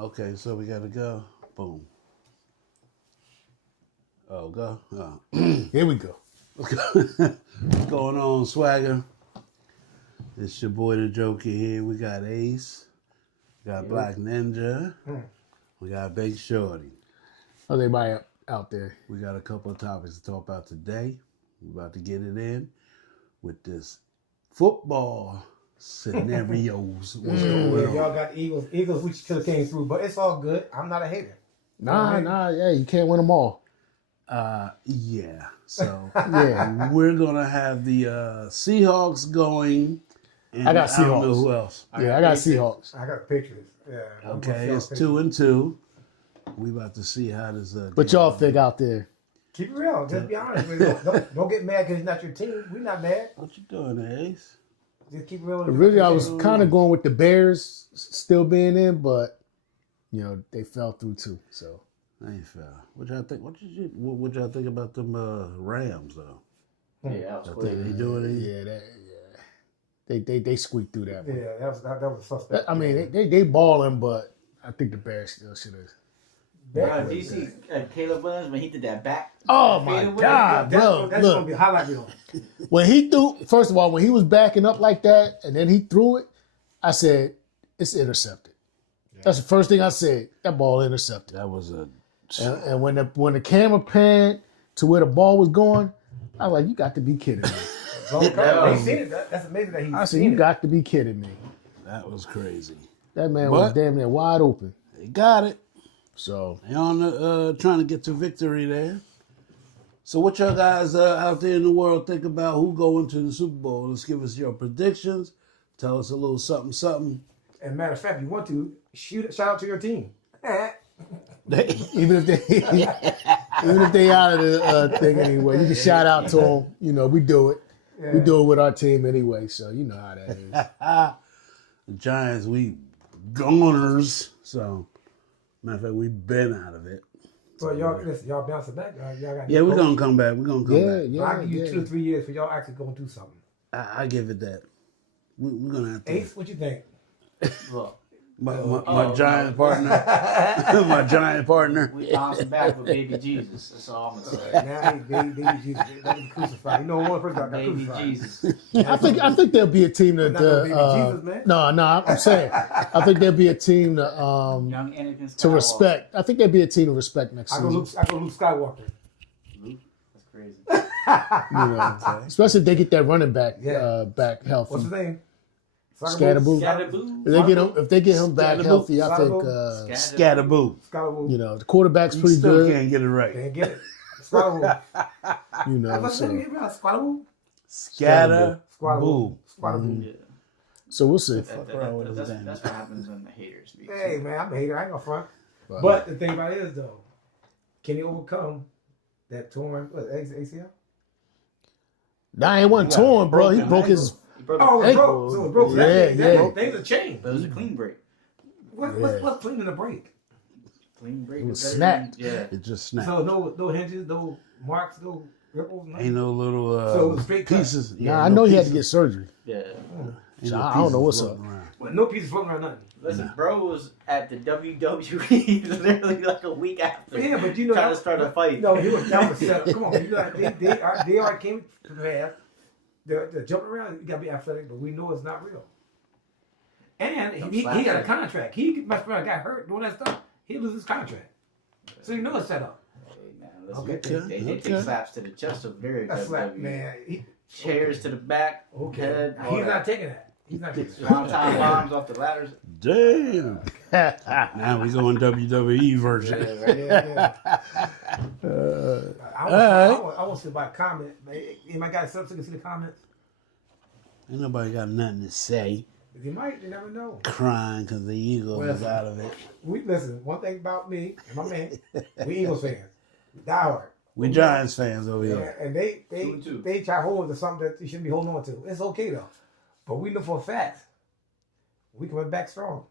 Okay, so we gotta go. Boom. Oh, go. Oh. Here we go. What's going on, Swagga? It's your boy the Joker here. We got Ace. We got Black Ninja. We got Big Shorty. How's everybody out there? We got a couple of topics to talk about today. We're about to get it in with this football scenarios. What's going on? Y'all got Eagles. Eagles, we could have came through, but it's all good. I'm not a hater. Yeah, you can't win them all. Yeah. So Yeah, we're gonna have the Seahawks going. And I got I don't know Seahawks. who else. I got Seahawks. I got Patriots. Yeah. Okay, it's 2-2. We about to see how this. But y'all think out there. Keep it real. Just be honest with you. Don't get mad because it's not your team. We're not mad. What you doing, Ace? Just keep it real. Really, I was kind of going with the Bears still being in, but you know they fell through too. So I ain't fair. What y'all think? What y'all think about them Rams though? Yeah, that was I quick. think they doing it. they squeaked through that one. Yeah, that was suspect. I mean, they balling, but I think the Bears still should have. Do you see Caleb Williams when he did that back? Oh my fadeaway? God, bro! That's Look, gonna be a highlight reel. when he threw, first of all, when he was backing up like that, and then he threw it, I said it's intercepted. Yeah. That's the first thing I said. That ball intercepted. That was a. And when the camera panned to where the ball was going, I was like, "You got to be kidding me!" They seen it. That's amazing that he. I said, "You got to be kidding me!" That was crazy. That man was damn near wide open. They got it. So They on the trying to get to victory there. So what y'all guys out there in the world think about who going to the Super Bowl? Let's give us your predictions. Tell us a little something. And matter of fact, if you want to shout out to your team. even if they out of the thing anyway, you can shout out to them. You know, we do it. Yeah. We do it with our team anyway, so you know how that is. The Giants, we goners. So, matter of fact, we've been out of it. But y'all bouncing back. Y'all got we're going to come back. We're going to come back. Yeah, I'll give you 2 or 3 years for y'all actually going to do something. I give it that. We're going to have to. Ace, what you think? Look, my giant partner. My giant partner. we bouncing back with baby Jesus. That's all I'm gonna say. Now, baby Jesus, they be crucified. You know, one person got Baby crucified. Jesus. I think there'll be a team that. Not no baby Jesus, man. No, I'm saying I think there'll be a team to Young Anakin to Skywalker. respect. I think there'll be a team to respect next I go season. Luke Skywalker. Luke? That's crazy. You know, especially if they get that running back back healthy. What's his name? Scatterboo. Scatterboo. If they get him back Scatterboo. healthy, I think Scatterboo. Scatterboo. you know the quarterback's You pretty still good. can't get it right. Can't get it. Scatterboo. You know, What's his name? Scatterboo? Scatterboo. Scatterboo. Yeah. So we'll see. That's what happens when the haters speak. Hey, man, I'm a hater. I ain't gonna front. But the thing about it is, though, can he overcome that torn ACL? Nah, he wasn't torn, bro. He broke his. He broke Oh, his it broke. So it broke. Yeah. Things are changed. But it was a clean break. What's cleaning the break? Clean break. It was better snapped. than- Yeah. It just snapped. So no hinges, no marks, no ripples. Nothing. Ain't no little So it was straight cut. pieces. Nah, I know he had to get surgery. Yeah. Ain't So no I don't know pieces what's floating up. around. Well, no pieces floating around nothing. Listen, bro was at the WWE literally like a week after. Yeah, but you know trying to start a fight. No, that was set up. Come on, you know, they already came to the half. They're jumping around. You gotta be athletic, but we know it's not real. And he got a contract. He messed around, got hurt doing that stuff. He lose his contract. So you know it's set up. Hey, man, listen, they take slaps to the chest of very That's like, WWE. man. Chairs to the back. Okay. Head, He's not taking that. He's not taking that. Swanton bombs off the ladders. Damn. Now we going WWE version. Yeah, right. Yeah. I want to see about comment. Anybody got something to see the comments? Ain't nobody got nothing to say. You might. You never know. Crying because the Eagles is out of it. Listen. One thing about me and my man, we Eagles fans, die hard. We Giants fans over here. Yeah, and they try to hold on to something that you shouldn't be holding on to. It's okay though, but we know for a fact we coming back strong.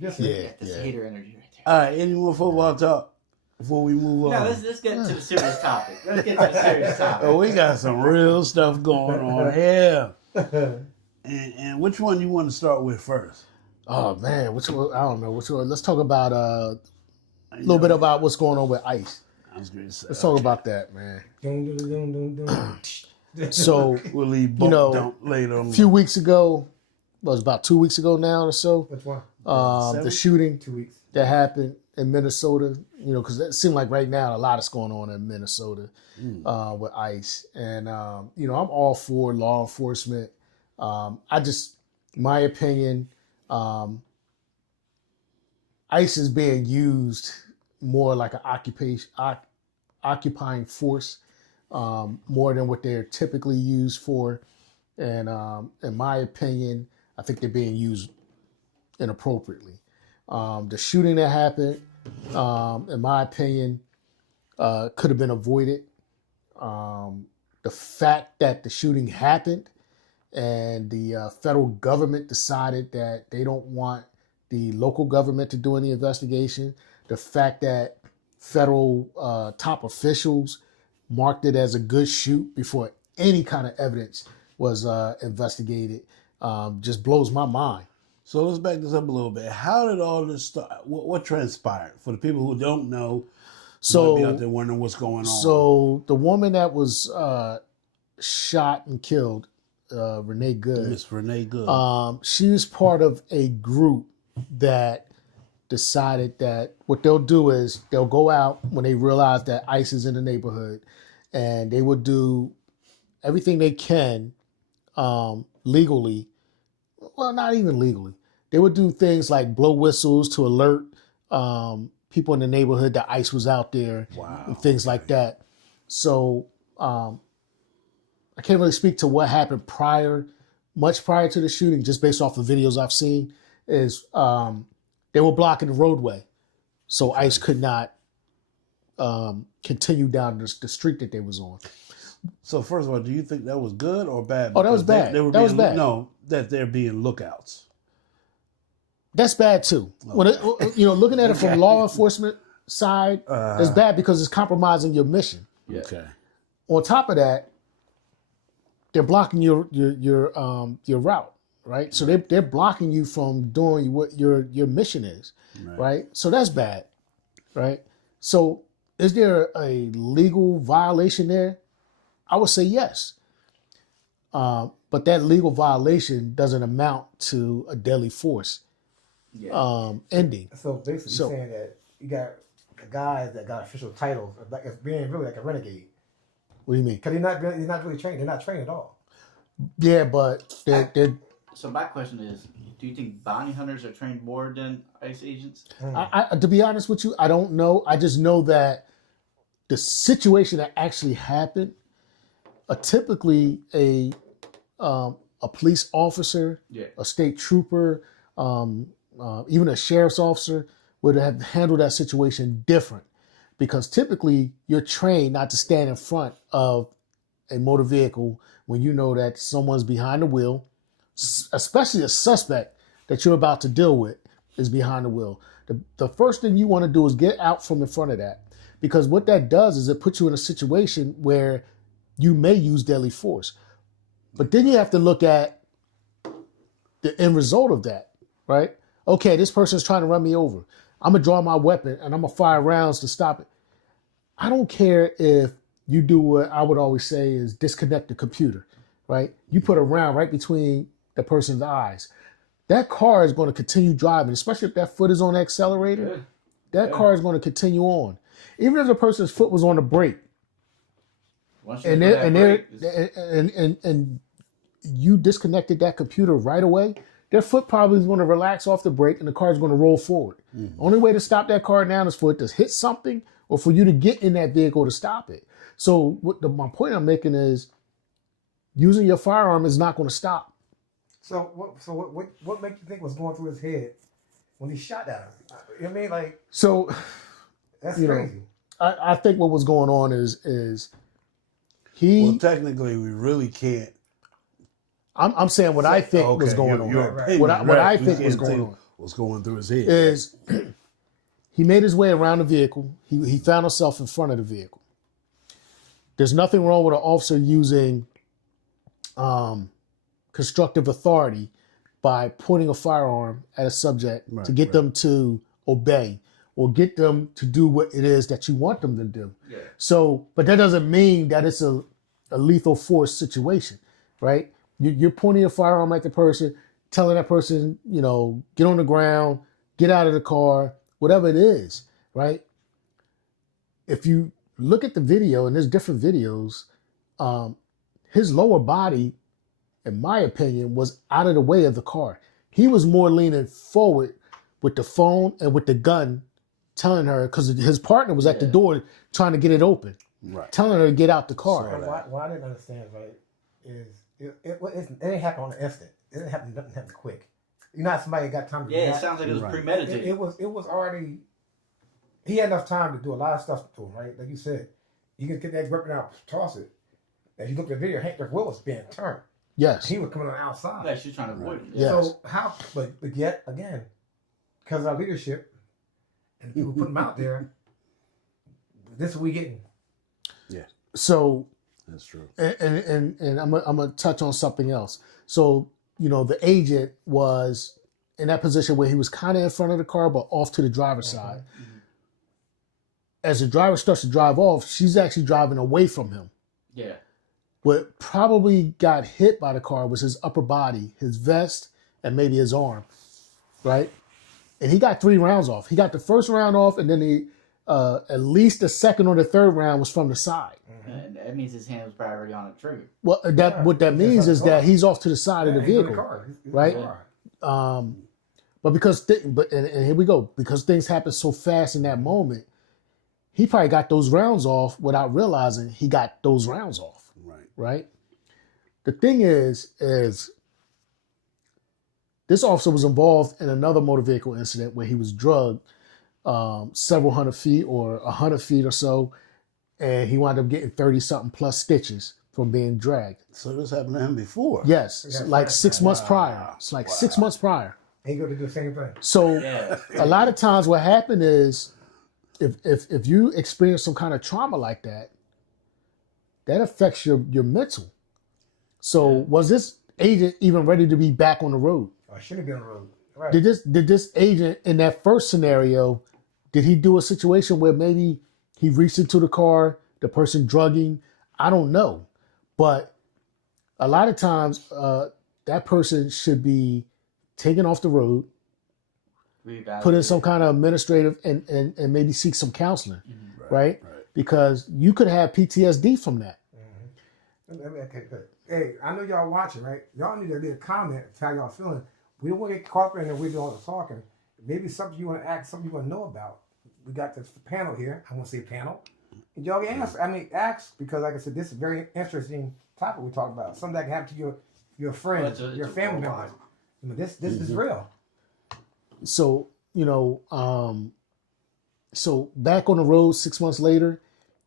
Just That's hater energy right there. All right, any more football talk before we move on? Now let's get to the serious topic. Let's get to the serious topic. Oh, we got some real stuff going on here. And which one you want to start with first? Oh man, I don't know. Let's talk about a little bit about what's going on with ICE. I was going to say. Let's talk about that, man. Dun, dun, dun, dun, dun. So, We'll leave you know, dump later. a few weeks ago, was about 2 weeks ago now or so. Which one? The shooting 2 weeks. that happened in Minnesota, you know, because it seemed like right now a lot is going on in Minnesota with ICE. And, you know, I'm all for law enforcement. My opinion, ICE is being used more like an occupying force, more than what they're typically used for. And in my opinion, I think they're being used inappropriately. The shooting that happened, in my opinion, could have been avoided. The fact that the shooting happened and the federal government decided that they don't want the local government to do any investigation, the fact that federal top officials marked it as a good shoot before any kind of evidence was investigated, just blows my mind. So let's back this up a little bit. How did all this start? What transpired? For the people who don't know, So, might be out there wondering what's going on. So the woman that was shot and killed, Renee Good, Miss Renee Good. she was part of a group that decided that what they'll do is they'll go out when they realize that ICE is in the neighborhood, and they will do everything they can legally. Well, not even legally. They would do things like blow whistles to alert people in the neighborhood that ICE was out there, and things like that. So I can't really speak to what happened much prior to the shooting, just based off the videos I've seen, is they were blocking the roadway. So ICE could not continue down the street that they was on. So first of all, do you think that was good or bad? Oh, that was Because bad. They were That was being, bad. No, that they're being lookouts. That's bad too. When looking at it from law enforcement side, it's bad because it's compromising your mission. Yeah. Okay. On top of that, they're blocking your route, right? So they're blocking you from doing what your mission is, right? So that's bad, right? So is there a legal violation there? I would say yes. But that legal violation doesn't amount to a deadly force ending. So basically, you're saying that you got a guy that got official titles, like it's being really like a renegade. What do you mean? Because he's not really trained. They're not trained at all. Yeah, but they're So my question is, do you think bounty hunters are trained more than ICE agents? I, to be honest with you, I don't know. I just know that the situation that actually happened, typically a police officer, a state trooper, even a sheriff's officer would have handled that situation different, because typically you're trained not to stand in front of a motor vehicle when you know that someone's behind the wheel, especially a suspect that you're about to deal with is behind the wheel. The first thing you want to do is get out from in front of that, because what that does is it puts you in a situation where you may use deadly force. But then you have to look at the end result of that, right? Okay, this person's trying to run me over. I'm going to draw my weapon and I'm going to fire rounds to stop it. I don't care if you do what I would always say is disconnect the computer, right? You put a round right between the person's eyes. That car is going to continue driving, especially if that foot is on the accelerator. That car is going to continue on. Even if the person's foot was on the brake, and you disconnected that computer right away, their foot probably is going to relax off the brake and the car is going to roll forward. Only way to stop that car now is for it to hit something or for you to get in that vehicle to stop it. So my point I'm making is using your firearm is not going to stop. So what makes you think was going through his head when he shot at him? You know what I mean? Like, so that's crazy. I think what was going on is well, technically, we really can't. I'm saying what I think was going on. What I think was going on. What's going through his head is he made his way around the vehicle. He found himself in front of the vehicle. There's nothing wrong with an officer using constructive authority by pointing a firearm at a subject Right, to get right. them to obey or get them to do what it is that you want them to do. Yeah. So, but that doesn't mean that it's a lethal force situation, right? You're pointing a firearm at the person, telling that person, you know, get on the ground, get out of the car, whatever it is, right? If you look at the video, and there's different videos, his lower body, in my opinion, was out of the way of the car. He was more leaning forward with the phone and with the gun, telling her, because his partner was at the door trying to get it open, Right. telling her to get out the car. And what I didn't understand, right, is it didn't happen on the instant. It didn't happen, nothing happened quick. You know how somebody got time to Yeah, it react? sounds like it was Right. premeditated. It was already. He had enough time to do a lot of stuff to him, right? Like you said, you can get that weapon out, toss it. As you look at the video, Hank Will was being turned. Yes. He was coming on the outside. Yeah, she's trying to avoid it. Yes. So how? But yet again, because of our leadership and people put them out there, this is what we getting. So, That's true. and I'm gonna touch on something else. So, you know, the agent was in that position where he was kind of in front of the car, but off to the driver's side. As the driver starts to drive off, she's actually driving away from him. Yeah. What probably got hit by the car was his upper body, his vest, and maybe his arm, right? And he got 3 rounds off. He got the first round off, and then at least the second or the third round was from the side. And that means his hand was probably already on the trigger. Well, what that means is that he's off to the side of the He's in vehicle, car. He's in right? the car. But because and here we go, because things happen so fast in that moment, he probably got those rounds off without realizing he got those rounds off, Right. right? The thing is this officer was involved in another motor vehicle incident where he was drugged several 100 feet or 100 feet or so, and he wound up getting 30-something plus stitches from being dragged. So this happened to him before. Yes, Yeah, like 6 months Wow. prior. It's like 6 months prior. He go to do the same thing. So Yeah. a lot of times what happened is if you experience some kind of trauma like that, that affects your mental. So was this agent even ready to be back on the road? I should have been on the road. Right. Did this agent in that first scenario, did he do a situation where maybe he reached into the car, the person drugging? I don't know. But a lot of times that person should be taken off the road, put in some kind of administrative and maybe seek some counseling, right? Because you could have PTSD from that. Okay, good. Hey, I know y'all watching, right? Y'all need to leave a comment of how y'all feeling. We don't want to get caught up in there. We're doing all the talking. Maybe something you want to ask, something you want to know about. We got this panel here. I want to say panel. And y'all can answer. I mean, ask, because like I said, this is a very interesting topic we talk about. Something that can happen to your friends, It's a your family members. I mean, this is real. So, you know, so back on the road 6 months later,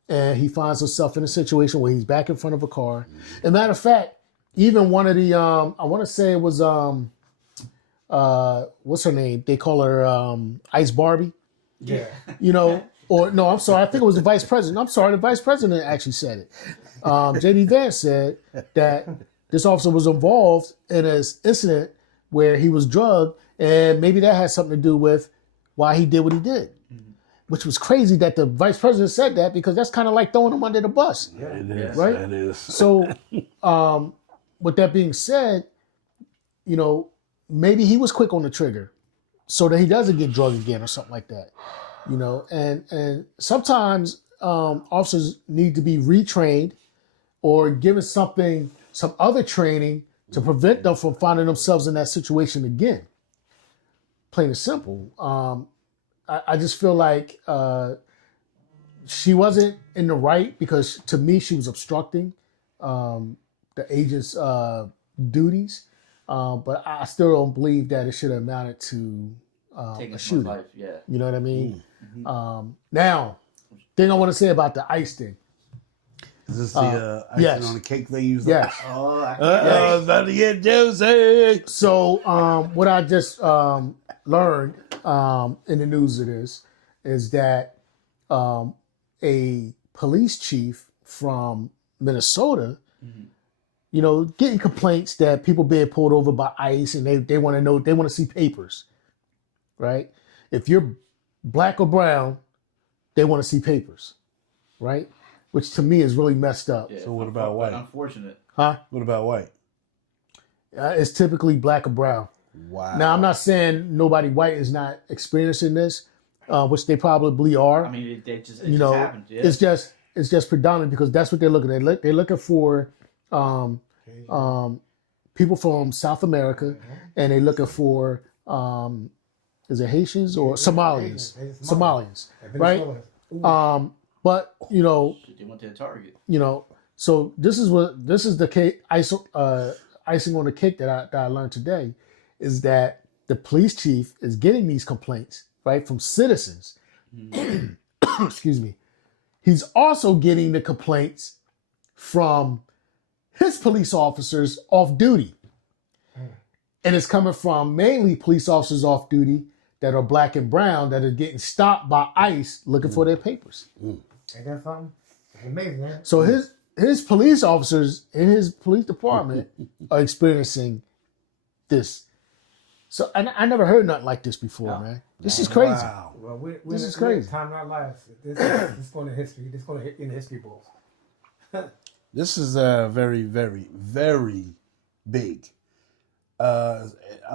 and he finds himself in a situation where he's back in front of a car. As a matter of fact, even one of the, I want to say it was, what's her name? They call her Ice Barbie, Yeah. you know, or no, I'm sorry. I think it was the vice president. I'm sorry. The vice president actually said it. J.D. Vance said that this officer was involved in an incident where he was drugged, and maybe that had something to do with why he did what he did. Which was crazy that the vice president said that, because that's kind of like throwing him under the bus. Yeah. It is. Right? It is. So, with that being said, you know, maybe he was quick on the trigger so that he doesn't get drugged again or something like that. You know, and sometimes officers need to be retrained or given some other training to prevent them from finding themselves in that situation again. Plain and simple. I just feel like she wasn't in the right, because to me she was obstructing the agent's duties, but I still don't believe that it should have amounted to Taking a someone's shooting. life, yeah. You know what I mean? Now, thing I want to say about the ICE thing. Is this the icing yes. on the cake thing you Yes. Oh, I it's about to get juicy. So what I just learned in the news is that a police chief from Minnesota getting complaints that people being pulled over by ICE and they want to know, they want to see papers, right? If you're black or brown, they want to see papers, right? Which to me is really messed up. Yeah, So what about white? Unfortunate. Huh? What about white? It's typically black or brown. Wow. Now, I'm not saying nobody white is not experiencing this, which they probably are. I mean, it just happened. Yeah. It's just predominant because that's what they're looking at. They're looking for people from South America, and they're looking for is it Haitians or Somalians? Somalians, right? But they went to the target. So this is the cake, icing on the cake that I learned today, is that the police chief is getting these complaints, right, from citizens. Excuse me. He's also getting the complaints from his police officers off duty. And it's coming from mainly police officers off duty that are black and brown that are getting stopped by ICE looking for their papers. Ain't that something? It's amazing, man. So his police officers in his police department are experiencing this. So I never heard nothing like this before, man. This is crazy. Wow. Well, This is crazy. Time in our lives. This is going to history. This is going to hit in the history books. This is very, very, very big. I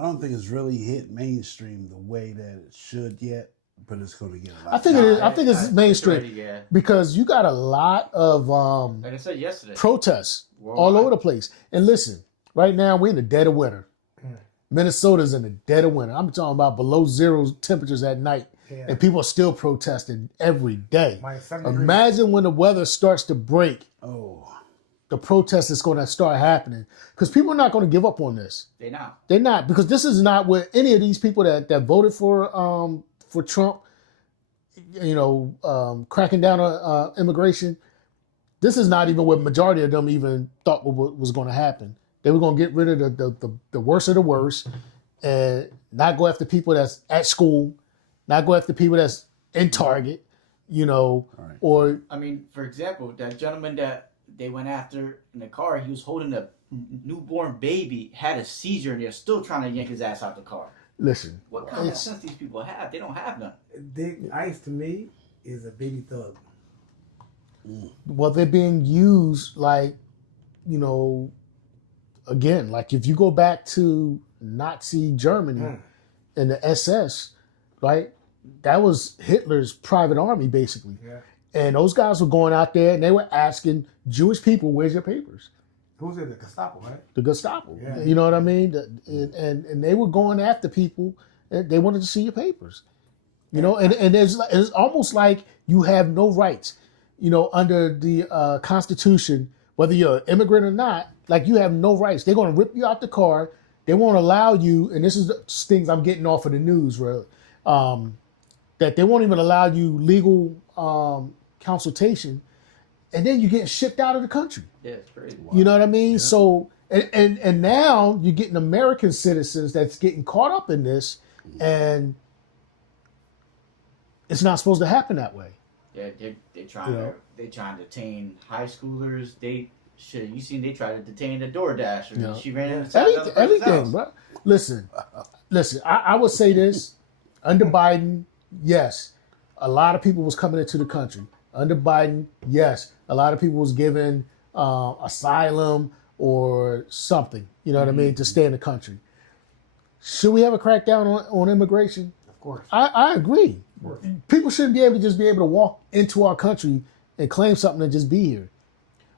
don't think it's really hit mainstream the way that it should yet, but it's going to get a lot. I think it is. I think it's mainstream Yeah. because you got a lot of Like I said yesterday. protests all Worldwide. over the place. And listen, right now we're in the dead of winter. Minnesota's in the dead of winter. I'm talking about below zero temperatures at night, Yeah. and people are still protesting every day. Minus 7 degrees. Imagine when the weather starts to break, Oh, the protest is going to start happening because people are not going to give up on this. They not. They're not, because this is not what any of these people that voted for Trump, cracking down on immigration. This is not even what majority of them even thought was going to happen. They were going to get rid of the worst of the worst and not go after people that's at school, not go after people that's in Target, right. or I mean, for example, that gentleman that they went after in the car, he was holding a newborn baby, had a seizure, and they're still trying to yank his ass out the car. listen. What kind of sense these people have? They don't have none. ICE to me is a baby thug. Well, they're being used like, again, like if you go back to Nazi Germany and the SS, right? That was Hitler's private army, basically. Yeah. And those guys were going out there and they were asking Jewish people, "Where's your papers?" Who's it? The Gestapo, right? The Gestapo. Yeah. You know what I mean? And they were going after people. And they wanted to see your papers. And it's almost like you have no rights. Under the Constitution, whether you're an immigrant or not, like you have no rights. They're going to rip you out the car. They won't allow you, and this is the things I'm getting off of the news, really, that they won't even allow you legal consultation, and then you're getting shipped out of the country. Yeah, it's crazy. You know what I mean? Yeah. So, and now you're getting American citizens that's getting caught up in this, and it's not supposed to happen that way. Yeah, they trying Yeah. to detain high schoolers. You seen they tried to detain the DoorDasher. Yeah. She ran inside the other person's Everything, house. bro. Listen. I would say this: under Biden, yes, a lot of people was coming into the country. Under Biden, yes, a lot of people was given asylum or something. You know what I mean, to stay in the country. Should we have a crackdown on immigration? Of course. I agree. People shouldn't be able to walk into our country and claim something and just be here.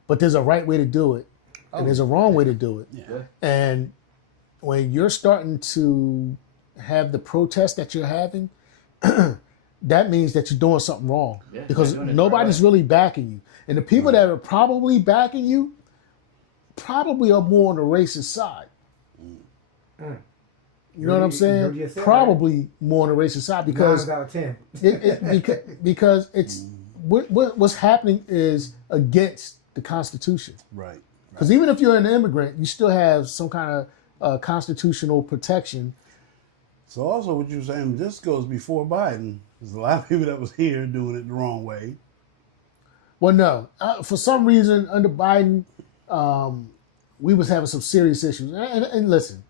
But there's a right way to do it, and there's a wrong way to do it. Yeah. And when you're starting to have the protest that you're having, that means that you're doing something wrong. Yeah, Because you're doing it nobody's the right really backing you. And the people that are probably backing you probably are more on the racist side. You know what I'm saying? you just said, Probably more on the racist side because 9 out of 10. because it's what's happening is against the Constitution. Right. Because even if you're an immigrant, you still have some kind of constitutional protection. So also what you're saying, this goes before Biden. There's a lot of people that was here doing it the wrong way. Well, no, for some reason under Biden, we was having some serious issues. And listen,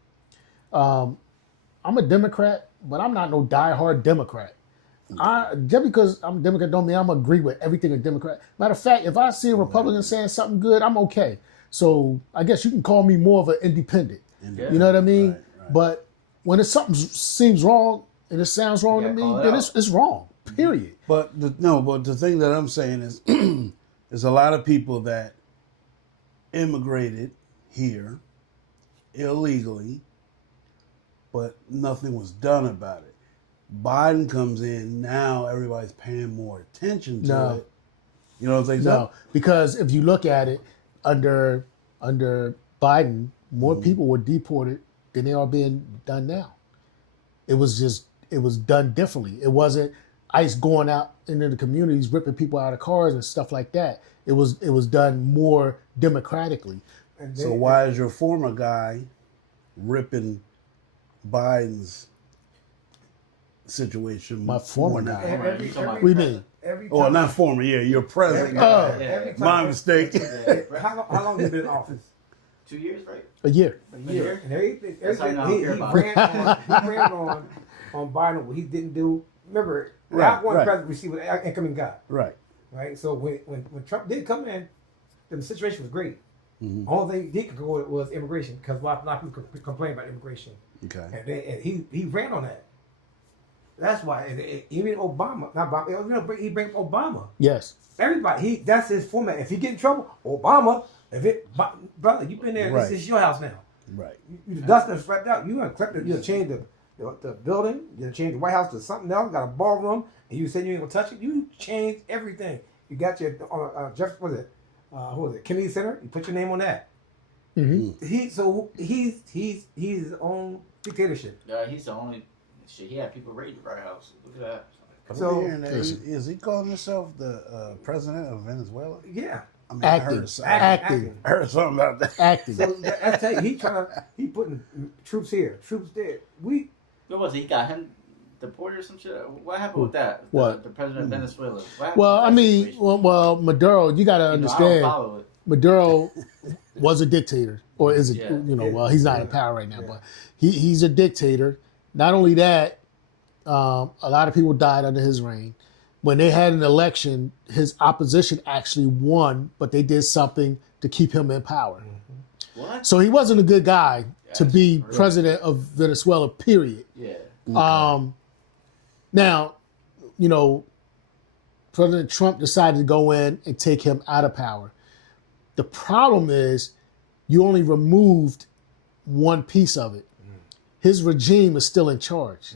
I'm a Democrat, but I'm not no diehard Democrat. Just because I'm a Democrat don't mean I'm agree with everything a Democrat. Matter of fact, if I see a Republican saying something good, I'm okay. So I guess you can call me more of an independent. Yeah. You know what I mean? Right. But when it's something seems wrong and it sounds wrong to me, then it's wrong. Period. But the thing that I'm saying is, there's a lot of people that immigrated here illegally, but nothing was done about it. Biden comes in, now everybody's paying more attention to it. You know what I'm saying? No, because if you look at it, under Biden, more people were deported than they are being done now. It was done differently. It wasn't ICE going out into the communities, ripping people out of cars and stuff like that. It was done more democratically. So why is your former guy ripping Biden's situation? My former more guy. now? What do you mean? Oh, not former. Yeah, your present guy. Every time- My mistake. How long you been in office? 2 years, right? A year. A year. And everything, That's how I know I don't he care about ran on Biden what he didn't do. Remember, Right, outgoing right. president received what incoming got. Right. Right. So when Trump did come in, the situation was great. Mm-hmm. Only thing he could go with was immigration because a lot of people complain about immigration, Okay. and he ran on that. That's why even Obama, not Obama, he bring Obama. Yes. Everybody, that's his format. If he get in trouble, Obama. Brother, you've been there. Right. This is your house now. Right. You dust and swept out. You gonna collect it. You gonna change the building. You gonna change the White House to something else. Got a ballroom, and you said you ain't gonna touch it. You changed everything. You got your Jeff. What was it? Kennedy Center. You put your name on that. Mm-hmm. He's his own dictatorship. He's the only. Shit, he had people raiding the White House. Look at that. So- is he calling himself the president of Venezuela? Yeah, I mean, Acting. Acting. I heard something about that. Acting. So I tell you, he putting troops here, troops there. What was it? He got him deported or some shit? What happened with that? What? The president of Venezuela. What happened Well, with I that mean, situation? well, Maduro, you got to I don't understand, follow it. Maduro was a dictator, or is it? Yeah. Well, he's not in power right now, but he's a dictator. Not only that, a lot of people died under his reign. When they had an election, his opposition actually won, but they did something to keep him in power. What? So he wasn't a good guy to That's be crazy. president of Venezuela, period. Yeah. Now, President Trump decided to go in and take him out of power. The problem is you only removed one piece of it. His regime is still in charge.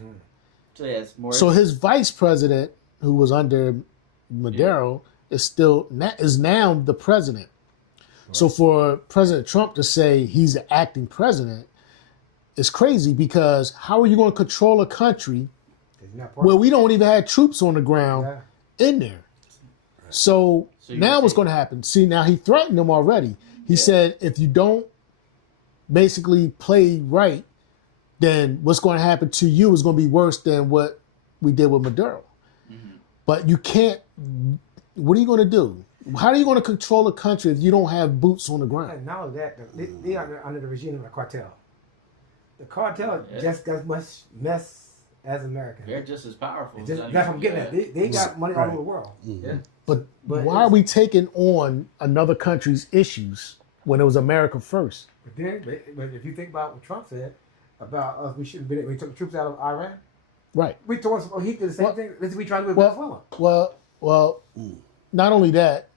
So, yeah, it's more. So his vice president, who was under Maduro, is now the president. So for President Trump to say he's the acting president is crazy, because how are you going to control a country where we don't even have troops on the ground in there? So So you now would what's say- going to happen? See, now he threatened them already. He said, if you don't basically play right, then what's going to happen to you is going to be worse than what we did with Maduro. But you can't. What are you going to do? How are you going to control a country if you don't have boots on the ground? And now that they are under the regime of the cartel. The cartel just got as much mess as America. They're just as powerful. That's what I'm getting at. They got money all over the world. Yeah. But But why are we taking on another country's issues when it was America first? But then, but if you think about what Trump said about us, we shouldn't have been. We took the troops out of Iran. Right. We told us he did the same Well- thing. This we tried to do with Well, Venezuela. well, not only that,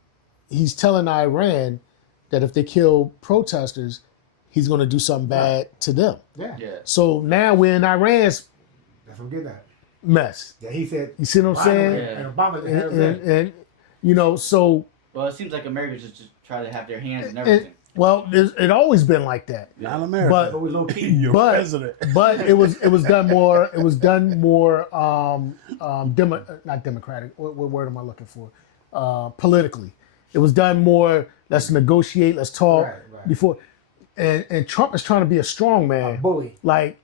he's telling Iran that if they kill protesters, he's going to do something bad to them. Yeah, Yeah. So now we're in Iran's that's what I'm getting at. mess. Yeah, he said. You see what I'm Biden saying? And Obama And, had that. and so Well, it seems like America just try to have their hands in it, everything. it always been like that. Not America. But- But we low key. Your but- president. But it was done more. It was done more. Not democratic. What word am I looking for? Politically, it was done more. Let's negotiate. Let's talk Right. before. And Trump is trying to be a strong man. Bully. Like,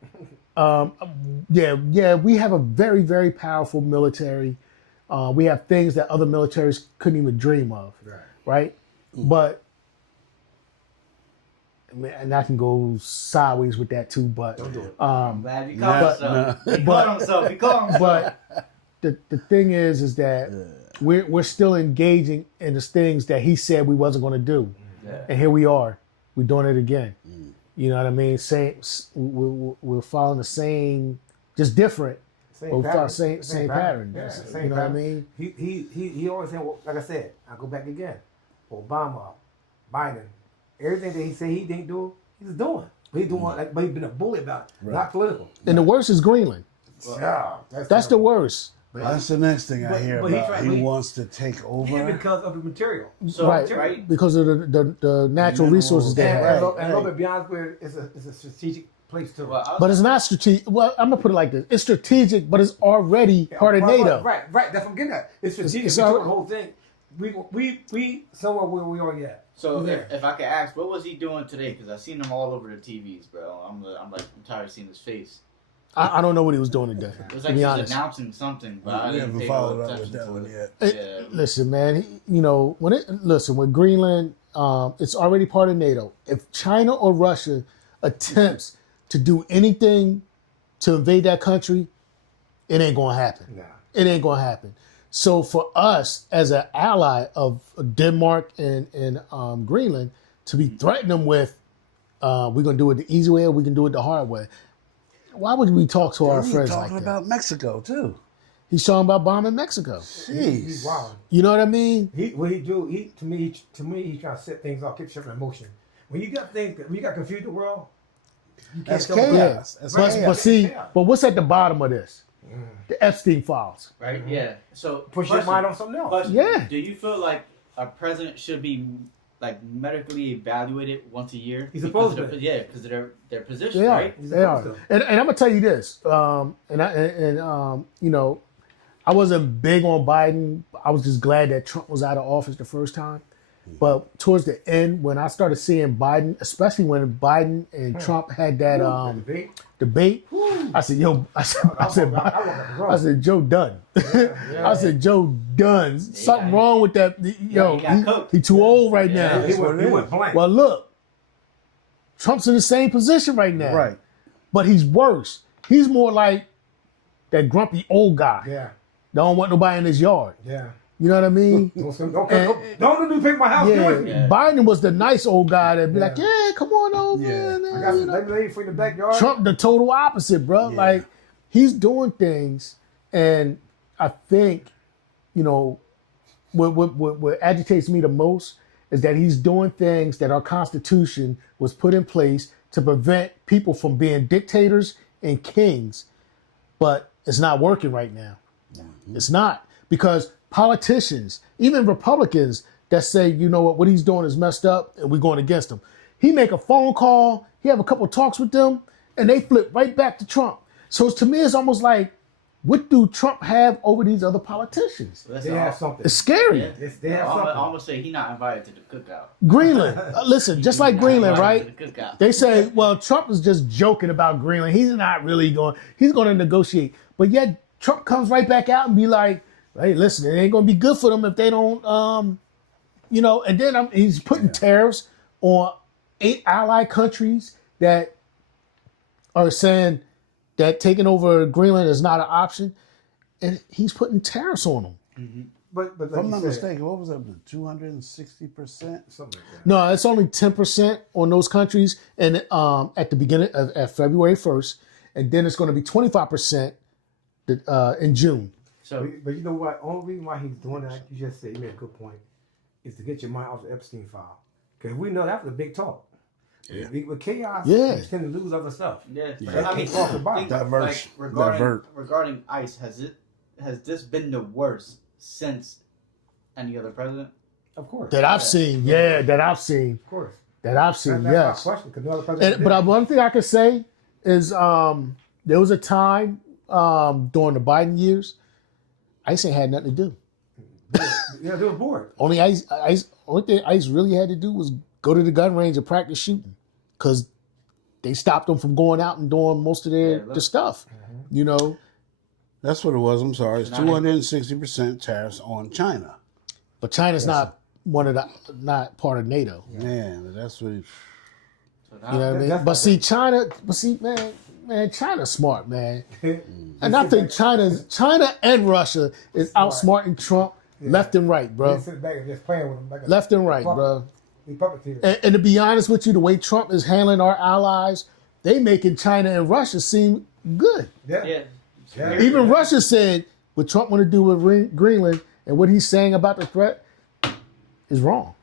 yeah. We have a very, very powerful military. We have things that other militaries couldn't even dream of. Right. Right. But and I can go sideways with that too, but Don't do it. I'm glad he caught himself. He caught himself. He caught himself. but the thing is that we're still engaging in the things that he said we wasn't going to do, and here we are, we're doing it again. You know what I mean? We're following the same, just different. Same pattern. You know what I mean? He always said, well, like I said, I go back again. Obama, Biden, everything that he said he didn't do, he's doing. But he's doing but he's been a bully about it, not political. And the worst is Greenland. Yeah, that's the worst. That's the next thing I hear about. He wants to take over. Yeah, because of the material. So, right. Because of the natural resources they have. And a little bit beyond where it's a strategic place too. But it's not strategic. Well, I'm gonna put it like this: it's strategic, but it's already part of NATO. Right. That's what I'm getting at. It's strategic. It's the whole thing. We somewhere where we are yet. So if I could ask, what was he doing today? Because I seen him all over the TVs, bro. I'm tired of seeing his face. I don't know what he was doing today. It was like he was announcing something, but I didn't haven't followed up with that one yet. Listen, man. With Greenland, it's already part of NATO. If China or Russia attempts to do anything to invade that country, it ain't gonna happen. Nah. It ain't gonna happen. So for us as an ally of Denmark and Greenland to be threatening them with, we're gonna do it the easy way or we can do it the hard way. Why would we talk to our friends like that? He's talking about Mexico too. He's talking about bombing Mexico. Jeez. He's wild. You know what I mean? To me, he's trying to set things off, keep shifting emotion. When you got confused the world, you can't That's chaos. But what's at the bottom of this? The Epstein files. Right? Yeah. So push your mind on something else. Question, yeah. Do you feel like a president should be medically evaluated once a year? He's supposed to. Because of their position, They right? are. They are. And I'm gonna tell you this. I wasn't big on Biden. I was just glad that Trump was out of office the first time. But towards the end, when I started seeing Biden, especially when Biden and Trump had that debate, I said, Joe done. I said, Joe done. Something wrong with that. He too old right now. He went blank. Well, look, Trump's in the same position right now. Right. But he's worse. He's more like that grumpy old guy. Yeah. Don't want nobody in his yard. Yeah. You know what I mean? Don't pick my house. Yeah. Biden was the nice old guy that'd be like, yeah, come on over. Yeah. I got some lady for in the backyard. Trump, the total opposite, bro. Yeah. Like, he's doing things, and I think, what agitates me the most is that he's doing things that our Constitution was put in place to prevent people from being dictators and kings, but it's not working right now. Mm-hmm. It's not, because politicians, even Republicans that say, you know what he's doing is messed up and we're going against him. He make a phone call, he have a couple of talks with them, and they flip right back to Trump. So to me, it's almost like, what do Trump have over these other politicians? They have something. It's scary. Yeah. They have something. I'm going to say he's not invited to the cookout. Greenland. Listen, just like Greenland, right? The they say, well, Trump is just joking about Greenland. He's not really he's going to negotiate. But yet Trump comes right back out and be like, hey, listen, it ain't going to be good for them if they don't, and then he's putting tariffs on 8 allied countries that are saying that taking over Greenland is not an option, and he's putting tariffs on them. Mm-hmm. But if I'm not mistaken, what was that? 260%? Something like that. No, it's only 10% on those countries, and at the beginning at February 1st, and then it's going to be 25% in June. So, but you know what? Only reason why he's doing that, you just said, you made a good point, is to get your mind off the Epstein file, because we know that was a big talk. Yeah. With chaos, you tend to lose other stuff. Yeah. I mean, talk about regarding ICE, has this been the worst since any other president? Of course. That I've seen, that I've seen. Of course. That I've seen, that's my question, because no other president. But one thing I could say is there was a time during the Biden years, ICE ain't had nothing to do. Yeah, they were bored. Only thing ICE really had to do was go to the gun range and practice shooting, because they stopped them from going out and doing most of their stuff. Mm-hmm. That's what it was. I'm sorry. It's 260% tariffs on China. But China's not part of NATO. Yeah, that's what. So You know what I mean? That's But not see, China. But see, man, China's smart, man. And I think China and Russia is outsmarting Trump left and right, They bro. sit back and just playing with them like a Left and right, puppet. bro. They puppeteers. And to be honest with you, the way Trump is handling our allies, they making China and Russia seem good. yeah. Yeah. Even Russia said what Trump want to do with Greenland and what he's saying about the threat is wrong.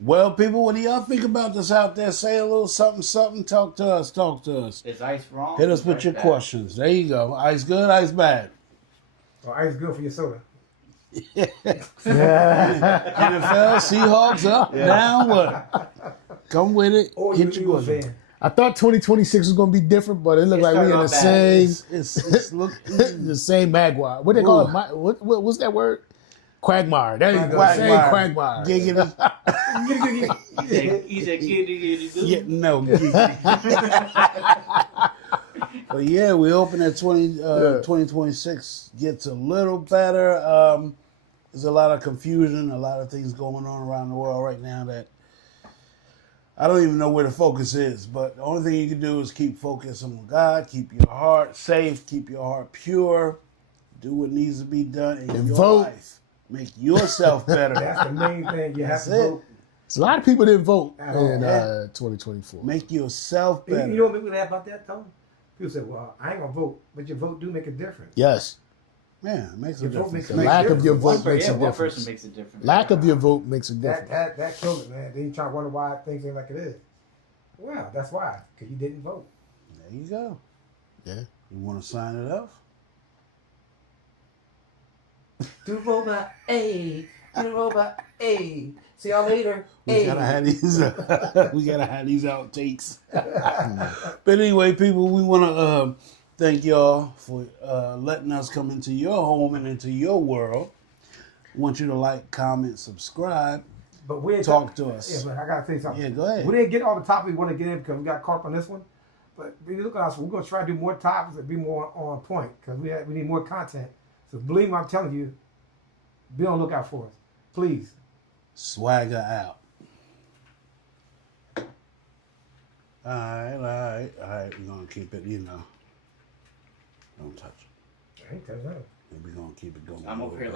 Well, people, what do y'all think about this out there? Say a little something, something. Talk to us. Talk to us. Is ice wrong? Hit us Is with ice your bad? questions. There you go. Ice good, ice bad. Well, ice good for your soda. NFL, Seahawks, up, down, what? Come with it. Or Hit your you question. fan. I thought 2026 was going to be different, but it looked It like we in started the off bad. same, It's look. the same Magua. What they call Ooh. it? What's that word? Quagmire. There you go. Quagmire. Same Quagmire. Giggity. He said, kitty. Yeah, no. But yeah, we open at 2026 gets a little better. There's a lot of confusion, a lot of things going on around the world right now that I don't even know where the focus is. But the only thing you can do is keep focus on God, keep your heart safe, keep your heart pure, do what needs to be done in And your vote. life. Make yourself better. That's the main thing. You have That's to it. vote. So a lot of people didn't vote At all. in Yeah. 2024. Make yourself You better. know what made me laugh about that, though? People say, well, I ain't going to vote, but your vote do make a difference. Yes. Yeah, it makes a Your vote difference. makes The a big lack of difference. your vote makes a one difference. person makes a difference. Lack of your vote makes a difference. That killed it, man. Then you try to wonder why things ain't like it is. Well, that's why. Because you didn't vote. There you go. Yeah. You want to sign it off? Do robot, A. Do robot, A. See y'all later. We gotta have these. We gotta have these outtakes. But anyway, people, we want to thank y'all for letting us come into your home and into your world. Want you to like, comment, subscribe. But we ain't Talk to us. Yeah, but I got to say something. Yeah, go ahead. We didn't get all the topics we want to get in because we got caught up on this one. But if you look at us, we're going to try to do more topics and be more on point because we need more content. So believe me, I'm telling you, be on the lookout for us. Please. Swagger out. All right. We're gonna keep it. Don't touch it. I ain't telling you. We're gonna keep it going. I'm over here like.